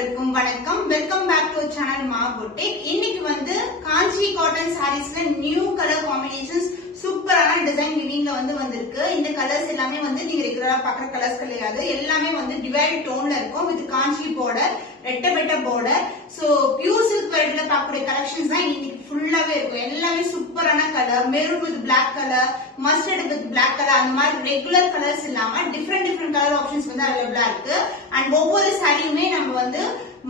அனைவருக்கும் வணக்கம். Welcome back to channel மா பொட்டிக். இன்னைக்கு வந்து காஞ்சி காட்டன் சாரீஸ்ல நியூ கலர் காம்பினேஷன்ஸ் சூப்பரான டிசைன் விவிங்ல வந்திருக்கு. இந்த கலர்ஸ் எல்லாமே நீங்க ரெகுலரா பாக்குற கலர்ஸ் கிடையாது. எல்லாமே டிவைட் டோன்ல இருக்கும். வித் காஞ்சி பார்டர், ரெட்டபெட்ட பார்டர். சோ பியூர் சில்க் வெரைட்டில பார்க்கக்கூடிய கலெக்ஷன்ஸ் தான் இன்னைக்கு ஃபுல்லாவே இருக்கும். எல்லாமே சூப்பரான colour, maroon with black colour, mustard with black colour, அந்த மாதிரி ரெகுலர் கலர்ஸ் இல்லாம டிஃபரெண்ட் கலர் ஆப்ஷன்ஸ் அவைலபிளா இருக்கு. அண்ட் ஒவ்வொரு சாரியுமே நம்ம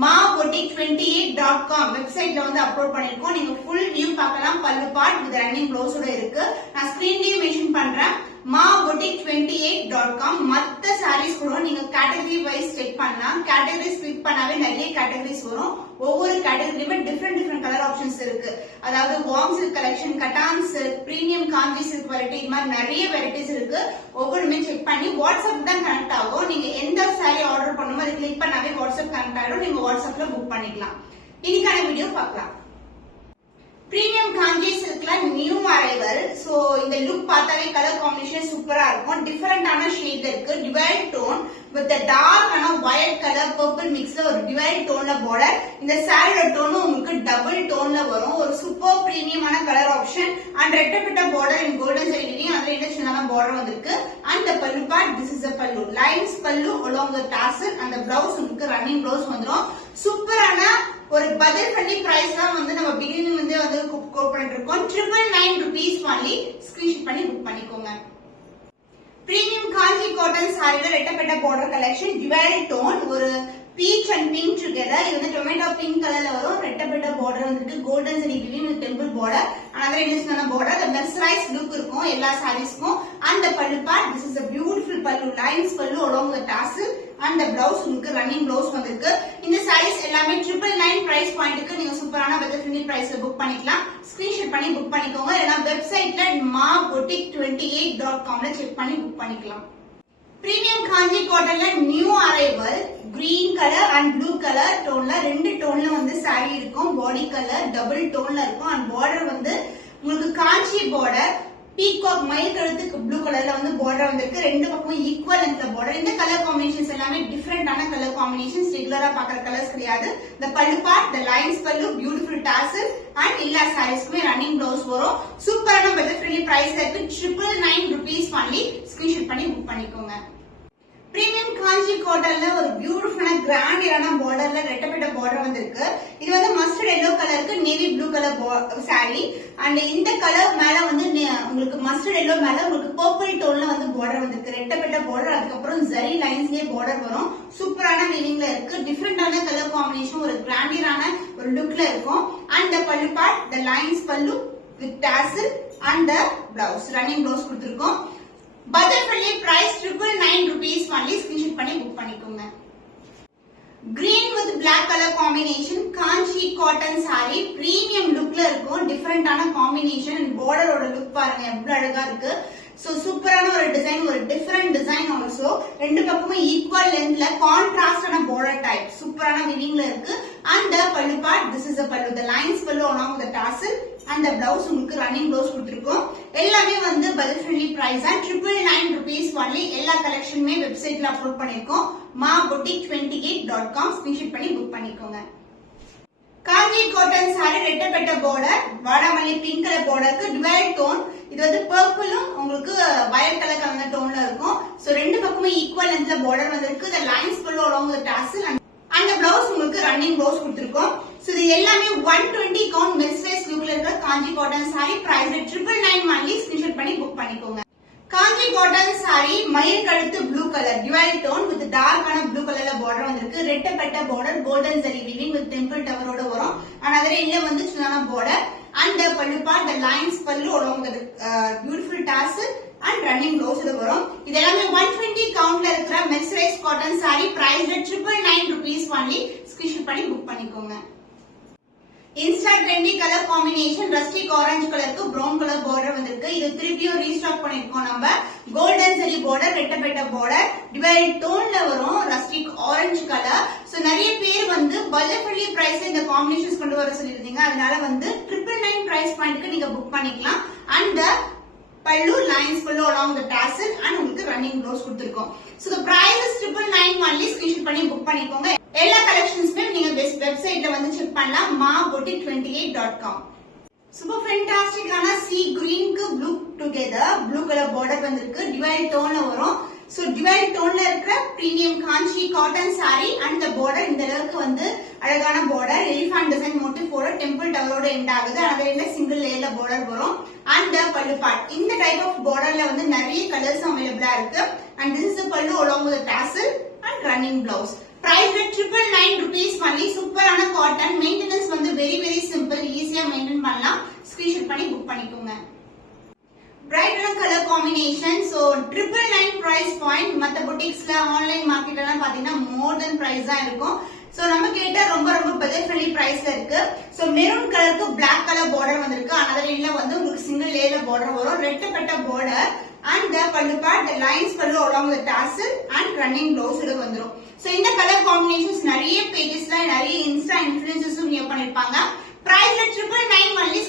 maboutique28.com வெப்சைட்ல அப்லோட் பண்ணிருக்கோம். நீங்க ஃபுல் வியூ பார்க்கலாம். பல்லு பார்ட் வித் ரன்னிங் ப்ளவுஸோட இருக்கு. நான் ஸ்கிரீன்லயே மென்ஷன் பண்றேன். maboutique28.com. மத்த சாரீஸ் கூட நீங்க கேட்டகரி வைஸ் செக் பண்ணலாம். கேட்டகரிஸ் கிளிக் பண்ணாவே நிறைய கேட்டகரிஸ் வரும். ஒவ்வொரு கேட்டகரியுமே டிஃபரெண்ட் கலர் ஆப்ஷன்ஸ் இருக்கு. அதாவது warm silk collection, cotton silk, premium Kanchi silk variety, இது மாதிரி நிறைய வெரைட்டிஸ் இருக்கு. ஒவ்வொருமே செக் பண்ணி வாட்ஸ்அப் தான் கனெக்ட் ஆகும். நீங்க எந்த சாரி ஆர்டர் பண்ணுமோ அதை கிளிக் பண்ணாவே வாட்ஸ்அப் கனெக்ட் ஆகிடும். நீங்க வாட்ஸ்அப்ல புக் பண்ணிக்கலாம். இன்னைக்கான வீடியோ பார்க்கலாம். பிரீமியம் காஞ்சி சில்க்ல நியூ அரைவல். சோ இந்த லுக் பார்த்தாலே கலர் காம்பினேஷன் சூப்பரா இருக்கும். டிஃபரெண்டான ஷேட் இருக்கு. டிவைட் டோன் வித் டார்க் ஆன வயலட் கலர் பர்பிள் மிக்ஸ்ல ஒரு டிவைட் டோன்ல பார்டர். இந்த சாரியோட டோனும் உங்களுக்கு டபுள் டோன்ல வரும். ஒரு சூப்பர் பிரீமியமான கலர் ஆப்ஷன். அண்ட் ரெட்டபிட்ட பார்டர் இன் கோல்டன் ஜெரி, அதுல என்ன சின்னதான பார்டர் வந்திருக்கு. And the pallu part, this is a pallu, lines pallu along the tassel. and the blouse உங்களுக்கு ரன்னிங் blouse வந்துரும். சூப்பரான ஒரு பட்ஜெட் ஃப்ரெண்ட்லி பிரைஸ் தான் நம்ம பிகினிங் கோட் பண்ணிட்டு இருக்கோம். 999 rupees only. ஸ்கிரீன்ஷாட் பண்ணி புக் பண்ணிக்கோங்க. பிரீமியம் காஞ்சி காட்டன் சாரில ரெட்டபெட்ட பார்டர் கலெக்ஷன், டிவைட் டோன், ஒரு பீச் அண்ட் பிங்க் டுகெதர். இது டொமேட்டோ பிங்க் கலர்ல வரும். ரெட்டபெட்ட பார்டர் வந்துருக்கு. Golden zari weaving with temple border. another interesting border. The mesmerized look இருக்கும் எல்லா சாரீஸ்க்கும். and the pallu part, this is a beautiful pallu, lines pallu along the tassel. and the blouse உங்களுக்கு running blouse வந்திருக்கு. இந்த சாரீஸ் எல்லாமே 999 price பாயிண்ட்க்கு நீங்க சூப்பரான பட்ஜெட் ஃப்ரெண்ட்லி பிரைஸ்ல புக் பண்ணிக்கலாம். ஸ்கிரீன்ஷாட் பண்ணி புக் பண்ணிக்கோங்க. இல்லனா வெப்சைட்ல maboutique28.com ல செக் பண்ணி புக் பண்ணிக்கலாம். பிரீமியம் காஞ்சி காட்டன்ல new arrival, green colour and blue colour டோன்ல ரெண்டு டோன்ல சாரி இருக்கும். பாடி கலர் டபுள் டோன்ல இருக்கும். அண்ட் பார்டர் உங்களுக்கு காஞ்சி பார்டர், பீகாக் மயில் கழுத்துக்கு ப்ளூ கலர்ல பார்டர் வந்திருக்கு. ரெண்டு பக்கமும் ஈக்குவல் லென்த்ல பார்டர். இந்த கலர் காம்பினேஷன்ஸ் எல்லாமே டிஃபரெண்டான கலர் காம்பினேஷன்ஸ். ரெகுலரா பாக்குற கலர்ஸ் கிடையாது. the pallu part, the lines pallu, beautiful tassel. and எல்லா சாரீஸ்க்குமே ரன்னிங் blouse வரும். சூப்பரான பட்ஜெட் ஃப்ரெண்ட்லி பிரைஸ்ல இருக்கு. 999 rupees only. ஸ்கிரீன்ஷாட் பண்ணி புக் பண்ணிக்கோங்க. பிரீமியம் காஞ்சி காட்டன்ல ஒரு பியூட்டிஃபுல்லான கிராண்டியரான பார்டர்ல ரெட்டபெட்ட பார்டர் வந்திருக்கு. இது மஸ்டர்ட் எல்லோ கலருக்கு navy blue colour sorry. And இந்த கலர் மேல உங்களுக்கு மஸ்டர்ட் எல்லோ மேல உங்களுக்கு பர்பிள் டோன்ல பார்டர் வந்திருக்கு. ரெட்டபெட்ட பார்டர், அதுக்கப்புறம் ஜரி லைன்ஸ்லயே பார்டர் வரும். சூப்பரான மீனிங்ல இருக்கு. டிஃபரெண்டான கலர் காம்பினேஷன், ஒரு கிராண்டியரான ஒரு லுக்ல இருக்கும். And the pallu part, the lines pallu with tassel and the blouse, running blouse கொடுத்திருக்கோம். Budget friendly price 999 rupees only. Screenshot பண்ணி புக் பண்ணிக்கோங்க. Green with black colour combination, Kanchi cotton sari, premium லுக்ல இருக்கும். டிஃபரெண்டான காம்பினேஷன். பார்டரோட லுக் பாருங்க எவ்வளவு அழகா இருக்கு. சோ சூப்பரான ஒரு டிசைன், ஒரு டிஃபரெண்ட் டிசைன் ஆல்சோ. ரெண்டு பக்கமும் ஈக்குவல் லென்த்ல கான்ட்ராஸ்டான பார்டர் டைப் சூப்பரான விவிங்ல இருக்கு. And the pallu part, this is a pallu, the lines pallu along the tassel. and the blouse உங்களுக்கு ரன்னிங் blouse கொடுத்திருக்கோம். எல்லாமே பட்ஜெட் ஃப்ரெண்ட்லி பிரைஸ் தான். 999 rupees only. எல்லா கலெக்ஷனுமே வெப்சைட்ல அப்லோட் பண்ணிருக்கோம். maboutique28.com. ஸ்கிரீன்ஷாட் பண்ணி புக் பண்ணிக்கோங்க. காஞ்சி காட்டன் சாரி, ரெட்டபெட்ட பார்டர், வாடாமல்லி பிங்க் கலர் பார்டருக்கு டிவைட் டோன். இது பர்பிளும் உங்களுக்கு வயலட் கலர் கலந்த டோன்ல இருக்கும். சோ ரெண்டு பக்கமும் ஈக்குவல் லென்த்ல பார்டர் வந்திருக்கு. the lines pallu along the tassel. and the blouse உங்களுக்கு ரன்னிங் blouse கொடுத்திருக்கோம். சோ இது எல்லாமே 120 கவுண்ட் மெஸ்ஸைஸ் லுக்ல இருக்க Kanchi cotton sari. Price 999 only. Screenshot பண்ணி புக் பண்ணிக்கோங்க. காஞ்சி காட்டன் சாரி, மயில் கழுத்து blue colour, divide tone with டார்க்கான ப்ளூ கலர்ல பார்டர் வந்திருக்கு. ரெட்டபெட்ட border, golden zari weaving with temple டவரோட வரும். another இல்ல சின்னதான border. and the pallu part, the lines pallu along the beautiful tassel and running blouse வரும். இது எல்லாமே 120 கவுண்ட்ல இருக்கிற mercerised cotton sari. Price 999 rupees only. Screenshot பண்ணி புக் பண்ணிக்கோங்க. Insta trendy colour combination, rustic orange கலருக்கு பிரவுன் கலர் பார்டர் வந்திருக்கு. இது திருப்பியும் ரீஸ்டாக் பண்ணிருக்கோம் நம்ம. கோல்டன் ஜரி பார்டர், ரெட்டபெட்ட பார்டர், டிவைட் டோன்ல வரும். Rustic orange colour. சோ நிறைய பேர் பட்ஜெட் ஃப்ரெண்ட்லி பிரைஸ்ல இந்த காம்பினேஷன்ஸ் கொண்டு வர சொல்லிருந்தீங்க. அதனால 999 பிரைஸ் பாயிண்ட்க்கு நீங்க புக் பண்ணிக்கலாம். And pallu, lines pallu along the tassel and உங்களுக்கு ரன்னிங் blouse கொடுத்திருக்கோம். So the price is 999 only. Screenshot பண்ணி book பண்ணிக்கோங்க. எல்லா கலெக்ஷன்ஸ்மே நீங்க வெப்சைட்ல வந்து செக் பண்ணலாம் maboutique28.com. சூப்பர் ஃபேண்டாஸ்டிக்கான sea green க்கு blue together blue color border வந்திருக்கு. டிவைட் டோன்ல வரும். So டிவைட் டோன்ல இருக்கிற premium Kanchi cotton saree and the border இந்த அளவுக்கு வந்து அழகான border elephant design motif ஓட டெம்பிள் டவரோட எண்ட் ஆகுது. அதுல சிங்கிள் லேயர்ல border வரும். And the pallu part இந்த டைப் ஆஃப் borderல வந்து நிறைய கலர்ஸ் அவைலபிளா இருக்கு. And this is the pallu along with the tassel and running blouse. Price at 999 rupees only. சூப்பரான காட்டன். மெயின்டெனன்ஸ் வந்து very simple, ஈஸியா மெயின்டைன் பண்ணலாம். ஸ்கிரீன்ஷாட் பண்ணி புக் பண்ணிக்கோங்க. Bright color combination. So 999 price point. மத்த boutiquesல ஆன்லைன் மார்க்கெட்ல பாத்தீங்கன்னா more than price தான் இருக்கும். So நம்ம கேட்ட ரொம்ப budget friendly priceல இருக்கு. So maroon கலருக்கு black color border வந்திருக்கு. another endல வந்து உங்களுக்கு single layer border வரும். ரெட்டப்பட்ட border and the pallu part, the lines pallu along with tassel and running blouse இது வந்துரும். So இந்த color combinations நிறைய pagesல நிறைய insta influencers நியூ பண்ணிருப்பாங்க. Price at 999 only.